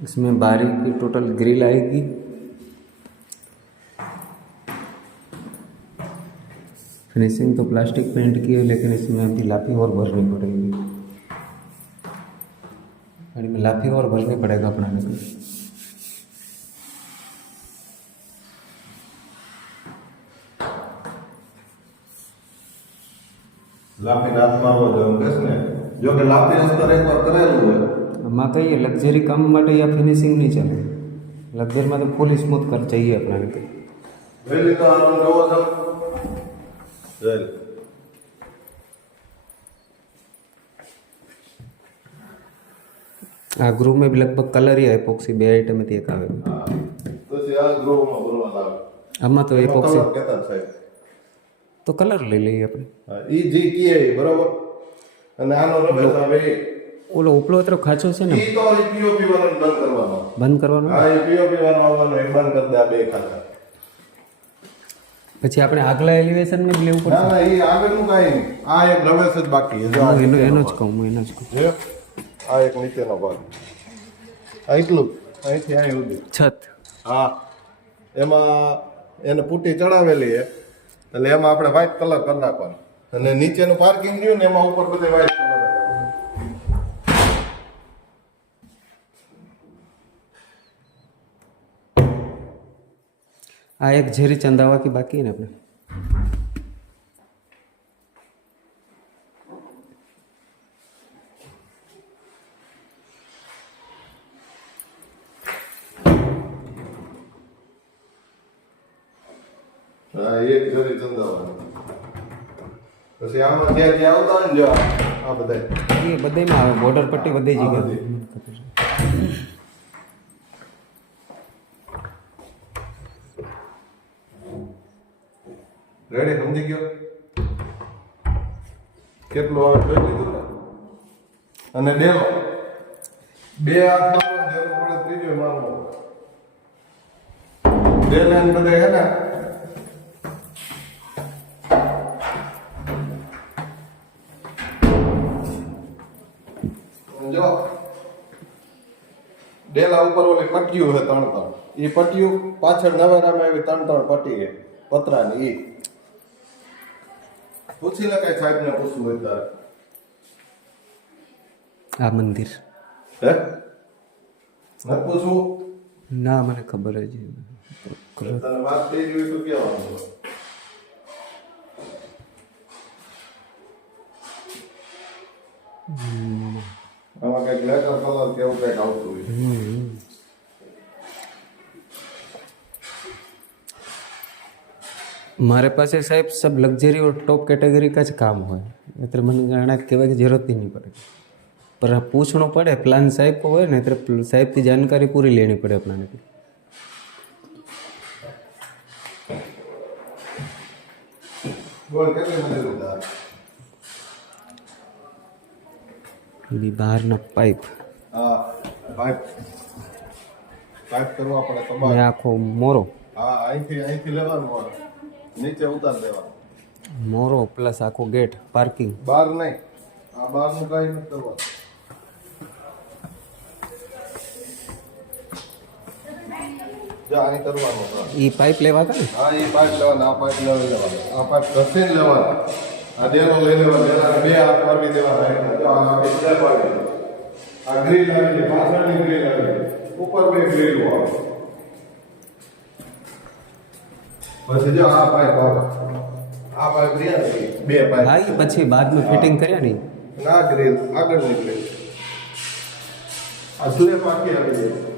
इसमें बारी की टोटल ग्रिल आएगी। फिनिशिंग तो प्लास्टिक पेंट की है, लेकिन इसमें अभी लाफी और भरनी पड़ेगी। गाड़ी में लाफी और भरनी पड़ेगा अपनाने को। લાફી રાત મારવો જોઈએ કેસ ને જો કે લાફી રસ્તા એકવાર કરેલું હોય આમાં કહીએ લક્ઝરી કામ માટે या फिनिशिंग नहीं चले। लग्जरी में तो फुल स्मूथ कर चाहिए अपना को। વહેલી તો આનો નવો છે જલ आ ग्रुप में भी लगभग कलर ही है, एपोक्सी बे आइटम में एक आवे। તો આ ગ્રોમાં ભરવા લાગે આમાં તો એપોક્સી કેતા છે તો કલર લઈ લઈએ આપણે। ઈ જી કીએ બરાબર અને આનો રમેશ આવે ઓલો ઉપલો અત્રે ખાચો છે ને, ઈ તો પીઓપી વાળો બંધ કરવાનો બંધ કરવાનો। હા એ પીઓપી વાળો આવવાનો એ બંધ કરી દે આ બે ખાતા પછી આપણે આગલા એલિવેશન ને લેવું પડે। ના ના ઈ આગળનું કાઈ નહીં, આ એક રમેશ જ બાકી છે જો એનો જ કહું, એનો જ કહું। જો આ એક નીચેનો ભાગ આ એટલું અહીંથી અહીં સુધી છત હા એમાં એને પુટ્ટી ચડાવેલી છે એટલે એમાં આપણે વ્હાઈટ કલર કરી નાખવાનો અને નીચેનું પાર્કિંગ રહ્યું ને એમાં ઉપર બધે વ્હાઈટ કલર आ एक झेरी चंदावा की बाकी है ना अपने। હા એક જરી ચંદાવાનું પછી આમાં જ્યાં જ્યાં આવતા હોય ને જો આ બધા ये बदे में आवे बॉर्डर पट्टी बदे जगह રેડી સમજી ગયો કેટલું આવે જોઈ લીધું ને અને ડેલો બે હાથ મારવાની જરૂર પડે ત્રીજો મારવો બે લાઈન બધે હે ને જો ડેલા ઉપર ઓલી પટ્ટીઓ છે ત્રણ ત્રણ એ પટ્ટીઓ પાછળ નવેરામાં એવી ત્રણ ત્રણ પટ્ટી છે પતરાની ઈ પૂછી લે કઈ સાહેબ ને પૂછવું હોય તારે आ मंदिर હે ન પૂછવું ना मैंने खबर है जी। તને વાત થઈ ગઈ તો કહેવાનું આમાં કઈક લેટર કલર કેવું કઈક આવતું હોય हमारे पास है साहब सब लग्जरी और टॉप कैटेगरी का ज काम हो, એટલે મને ગાણા કહેવા की जरूरत ही नहीं पड़े। पर पूछना पड़े प्लान साहेब को હોય ને એટલે સાહેબ की जानकारी पूरी लेनी पड़े अपना ने। બોલ કેટલી મંજૂરી તાર ये बाहर ना पाइप હા પાઇપ પાઇપ કરવા પડે मैं તમારે आखो मोरो હા અહીંથી લેવાનું હોય નીચે ઉતાર દેવાનું मोरो प्लस आखो गेट पार्किंग બહાર નહીં આ બહારનું કાંઈ નથી કરવાનું જા અહીં કરવાનું ये पाइप लेवा का ने હા એ પાઇપ લેવાના આ પાઇપ લેવાનો આ પાઇપ ઘસીને લેવાનો આ ડેલો લઈ લેવાનો ડેલાને બે હાથ મારી દેવાના જો આ બીજા પાડી આ ગ્રીલ આવી છે પાછળની ગ્રીલ આવી છે ઉપર બે ગ્રીલ હોય પછી જો આ પાઇપ આવે આ પાઇપ રહ્યા ને બે પાઇપ हाँ ये પછી बाद में फिटिंग કર્યા नहीं ના ગ્રીલ આગળની ગ્રીલ આ સ્લેબ આખી આવી જાય